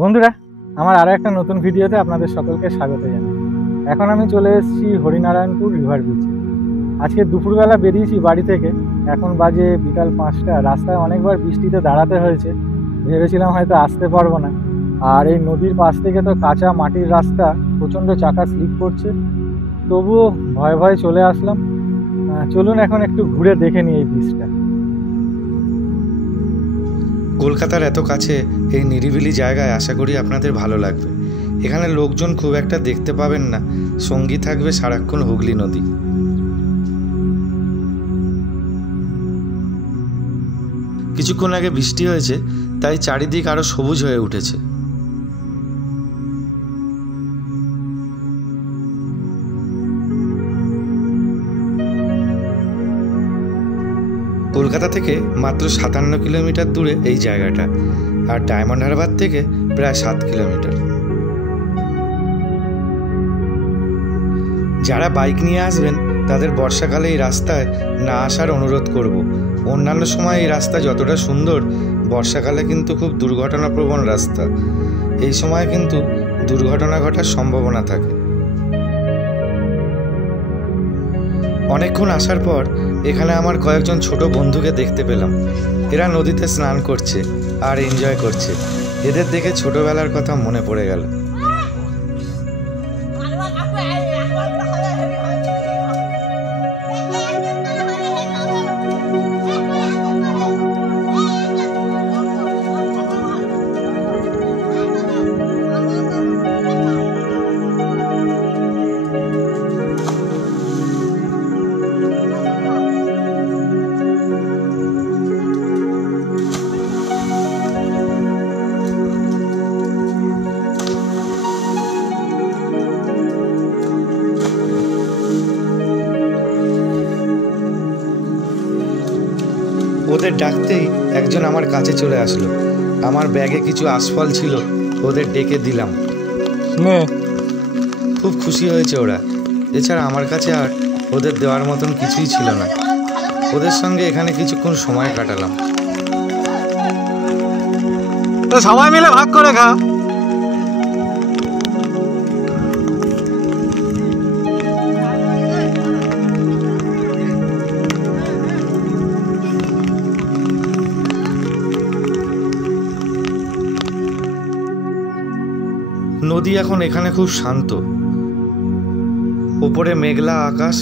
বন্ধুরা, আমার আরো একটা নতুন ভিডিওতে আপনাদের সকলকে স্বাগত জানাই। এখন আমি চলে এসেছি হরিনারায়ণপুর রিভার বিচে। আজকে দুপুরবেলা বেরিয়েছি বাড়ি থেকে, এখন বাজে বিকাল 5টা। রাস্তায় অনেকবার বৃষ্টিতে দাঁড়াতে হয়েছে, ভেবেছিলাম হয়তো আসতে পারবো না। আর এই নদীর পাশ থেকে তো কাঁচা মাটির রাস্তা, প্রচণ্ড চাকা স্লিপ করছে, তবুও ভয়ে ভয়ে চলে আসলাম। চলুন এখন একটু ঘুরে দেখে নিই এই বিচটা। কলকাতার এত কাছে এই নিরিবিলি জায়গায় আশা করি আপনাদের ভালো লাগবে। এখানে লোকজন খুব একটা দেখতে পাবেন না, সঙ্গী থাকবে সারাক্ষণ হুগলি নদী। কিছুক্ষণ আগে বৃষ্টি হয়েছে, তাই চারিদিক আরো সবুজ হয়ে উঠেছে। কলকাতা থেকে মাত্র 57 কিলোমিটার দূরে এই জায়গাটা, আর ডায়মন্ড হারবার থেকে প্রায় 7 কিলোমিটার। যারা বাইক নিয়ে আসবেন তাদের বর্ষাকালে এই রাস্তায় না আসার অনুরোধ করব। অন্যান্য সময় এই রাস্তা যতটা সুন্দর, বর্ষাকালে কিন্তু খুব দুর্ঘটনাপ্রবণ রাস্তা। এই সময় কিন্তু দুর্ঘটনা ঘটার সম্ভাবনা থাকে। অনেকক্ষণ আসার পর এখানে আমার কয়েকজন ছোট বন্ধুকে দেখতে পেলাম। এরা নদীতে স্নান করছে আর এনজয় করছে। এদের দেখে ছোটবেলার কথা মনে পড়ে গেল। ওদের ডাকতেই একজন আমার কাছে চলে আসলো। আমার ব্যাগে কিছু আশফল ছিল, ওদের ডেকে দিলাম। খুব খুশি হয়েছে ওরা। এছাড়া আমার কাছে আর ওদের দেওয়ার মতন কিছুই ছিল না। ওদের সঙ্গে এখানে কিছুক্ষণ সময় কাটালাম। তো সবাই মিলে ভাগ করে খা। নদী এখন এখানে খুব শান্ত। ওপরে মেঘলা আকাশ।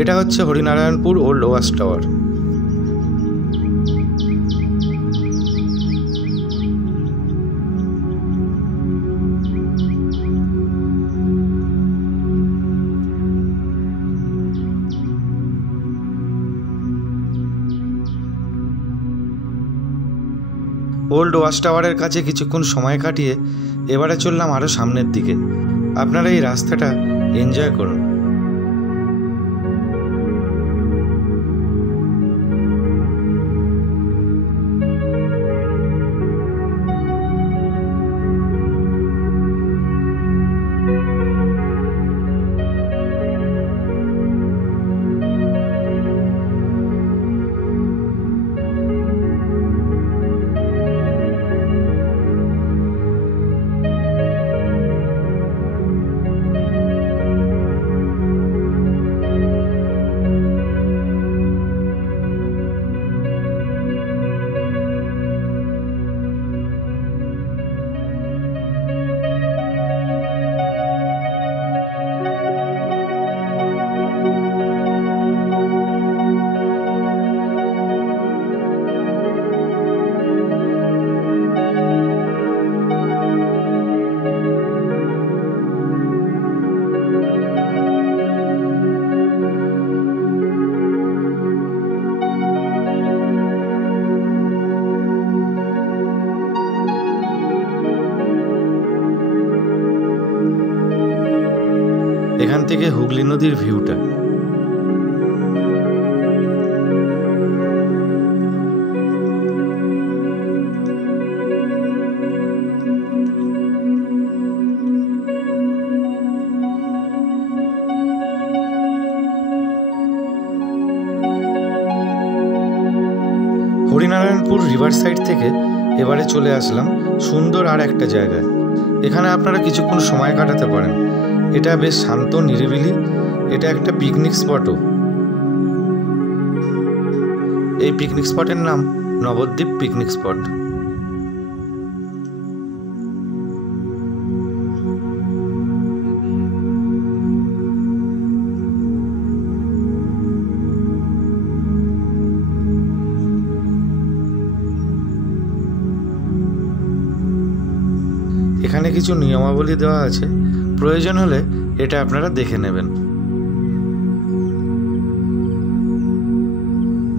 এটা হচ্ছে Harinarayanpur old watch tower. Old watch টাওয়ারের কাছে কিছুক্ষণ সময় কাটিয়ে এবারে চললাম আরও সামনের দিকে। আপনারা এই রাস্তাটা এনজয় করুন। এখান থেকে হুগলি নদীর ভিউটা। নবদ্বীপপুর রিভার সাইড থেকে এবারে চলে আসলাম সুন্দর আর একটা জায়গায়। এখানে আপনারা কিছুক্ষণ সময় কাটাতে পারেন। এটা বেশ শান্ত নিরিবিলি, এটা একটা পিকনিক স্পটও। এই পিকনিক স্পটের নাম নবদ্বীপ পিকনিক স্পট। এখানে কিছু নিয়মাবলী দেওয়া আছে, প্রয়োজন হলে এটা আপনারা দেখে নেবেন।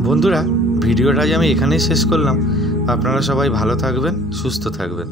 বন্ধুরা, ভিডিওটা আজ আমি এখানেই শেষ করলাম। আপনারা সবাই ভালো থাকবেন, সুস্থ থাকবেন।